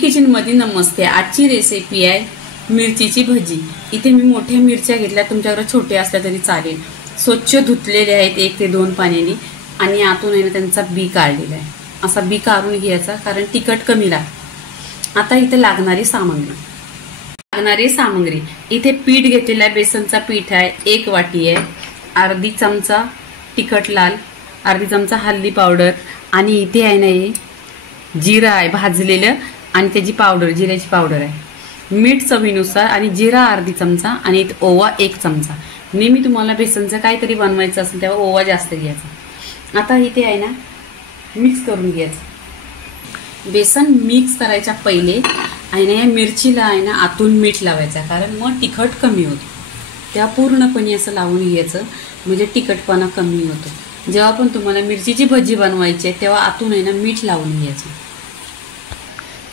Kitchen मध्ये नमस्ते। आजची recipe आहे मिरचीची भजी। इथे मी मोठ्या मिरच्या घेतल्या, तुमच्याकडे छोट्या असल्या तरी चालेल। स्वच्छ धुतलेले आहेत 1 ते 2 पाण्याने आणि आतून आहे त्यांचा बी काढलेला आहे। असा बी काढून घ्यायचा कारण तिखट कमी लागते। आता इथे लागणारी सामग्री इथे पीठ घेतलेला आहे, बेसनचा पीठ आहे 1 वाटी आहे, अर्धी चमचा तिखट लाल, अर्धी चमचा हळदी पावडर आणि इथे आहे ना जिरा आहे भाजलेलं आणि त्याची पावडर, जिऱ्याची पावडर आहे, मीठ चवीनुसार आणि जिरा अर्धी चमचा आणि ओवा 1 चमचा। नेहमी तुम्हाला बेसनचं काहीतरी बनवायचं असेल तेव्हा ओवा जास्त घ्यायचा। आता इथे आहे ना मिक्स करून घ्यायचं। बेसन मिक्स करायच्या पहिले आहे ना या मिरचीला आहे ना आतून मीठ लावायचं, कारण मग तिखट कमी होतो। त्या पूर्णपणे असं लावून घ्यायचं म्हणजे तिखटपणा कमी होतो। जेव्हा पण तुम्हाला मिरचीची भजी बनवायची आहे तेव्हा आतून आहे ना मीठ लावून घ्यायचं।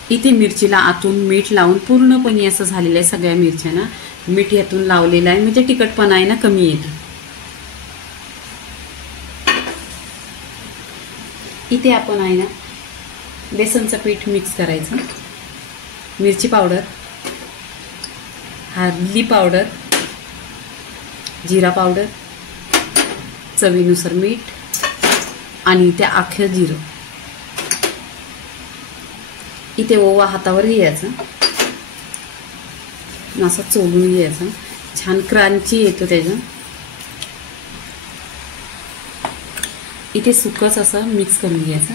इथे मिरचीला आतून मीठ लावून पूर्णपणे असं झालेलं आहे। सगळ्या मिरच्यांना मीठ यातून लावलेलं आहे म्हणजे तिखटपणा आहे ना कमी येतो। इथे आपण आहे ना बेसनचं पीठ मिक्स करायचं, मिरची पावडर, हळदी पावडर, जिरा पावडर, चवीनुसार मीठ आणि इथे अख्खं जिरं। इथे ओवा हातावर घ्यायचा, असं चोलून घ्यायचं, छान क्रंची येतो त्याचं। इथे सुकच असं मिक्स करून घ्यायचं।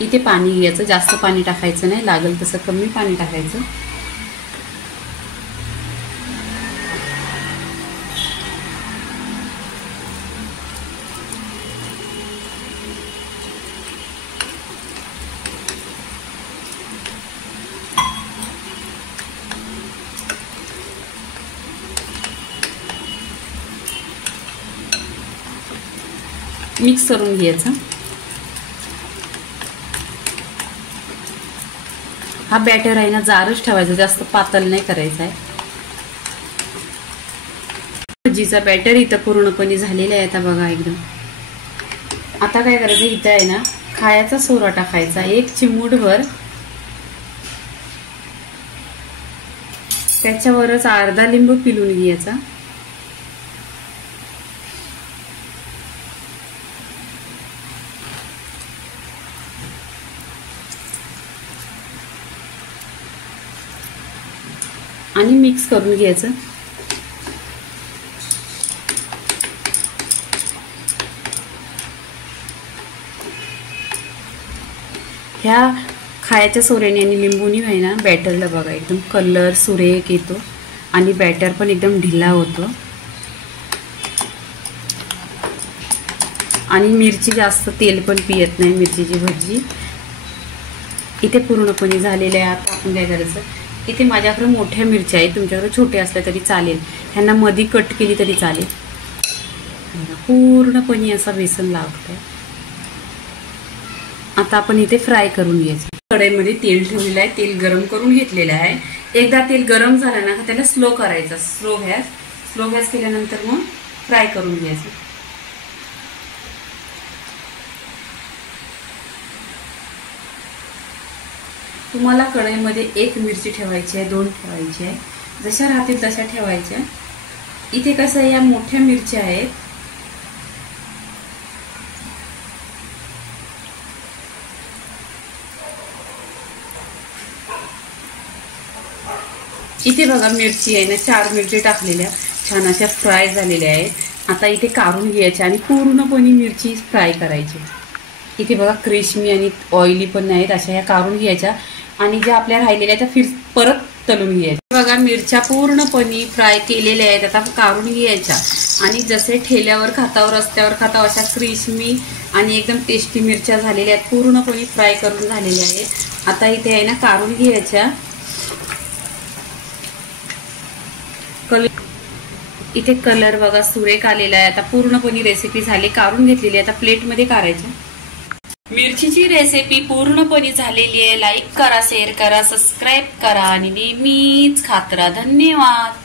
इथे पाणी घ्यायचं, जास्त पाणी टाकायचं नाही, लागेल तसं कमी पाणी टाकायचं। मिक्स करून घ्यायचं। हा बॅटर आहे ना जाडच ठेवायचा, जास्त पातळ नाही करायचा आहे। भजीचा बॅटर इथं पूर्णपणे झालेला आहे आता बघा एकदम। आता काय करायचं, इथं आहे ना खायचा सोडा टाकायचा 1 चिमूटभर, त्याच्यावरच अर्धा लिंबू पिळून घ्यायचा आणि मिक्स करून घ्यायचं। ह्या खायच्या सोऱ्याने आणि लिंबूनी आहे ना बॅटरला बघा एकदम कलर सुरेख येतो आणि बॅटर पण एकदम ढिला होतो आणि मिरची जास्त तेल पण पियत नाही मिरचीची भजी। इथे पूर्णपणे झालेले आहे। आता आपण काय करायचं, इथे माझ्याकडे मोठ्या मिरच्या आहेत, तुमच्याकडे छोट्या असल्या तरी चालेल, ह्यांना मध्ये कट केली तरी चालेल। पूर्णपणे असा बेसन लावतोय। आता आपण इथे फ्राय करून घ्यायचं। कढईमध्ये तेल ठेवलेलं आहे, तेल गरम करून घेतलेलं आहे। एकदा तेल गरम झालं ना त्याला स्लो करायचं, स्लो गॅस केल्यानंतर मग फ्राय करून घ्यायचं। तुम्हाला कढईमध्ये 1 मिरची ठेवायची आहे, 2 ठेवायची आहे, जशा राहतील तशा ठेवायच्या। इथे कसं या मोठ्या मिरच्या आहेत, इथे बघा मिरची आहे ना 4 मिरची टाकलेल्या छान अशा फ्राय झालेल्या आहेत। आता इथे काढून घ्यायच्या आणि पूर्णपणे मिरची फ्राय करायची। इथे बघा क्रिस्पी आणि ऑइली पण नाहीत, अशा ह्या काढून घ्यायच्या आणि ज्या आपल्या राहिलेल्या त्या परत तळून घ्यायच्या। बघा मिरच्या पूर्णपणे फ्राय केलेल्या आहेत, आता काढून घ्यायच्या आणि जसे ठेल्यावर खातावर रस्त्यावर खातावर अशा क्रिस्पी आणि एकदम टेस्टी मिरच्या झालेल्या आहेत, पूर्णपणे फ्राय करून झालेल्या आहेत। आता इथे आहे ना काढून घ्यायच्या। इथे कलर बघा सुरेख आलेला आहे। आता पूर्णपणे रेसिपी झाली, काढून घेतलेली आहे, आता प्लेटमध्ये काढायची। मिरचीची रेसिपी पूर्णपणे झालेली आहे। लाईक करा, शेअर करा, सबस्क्राईब करा आणि नेहमीच खात राहा। धन्यवाद।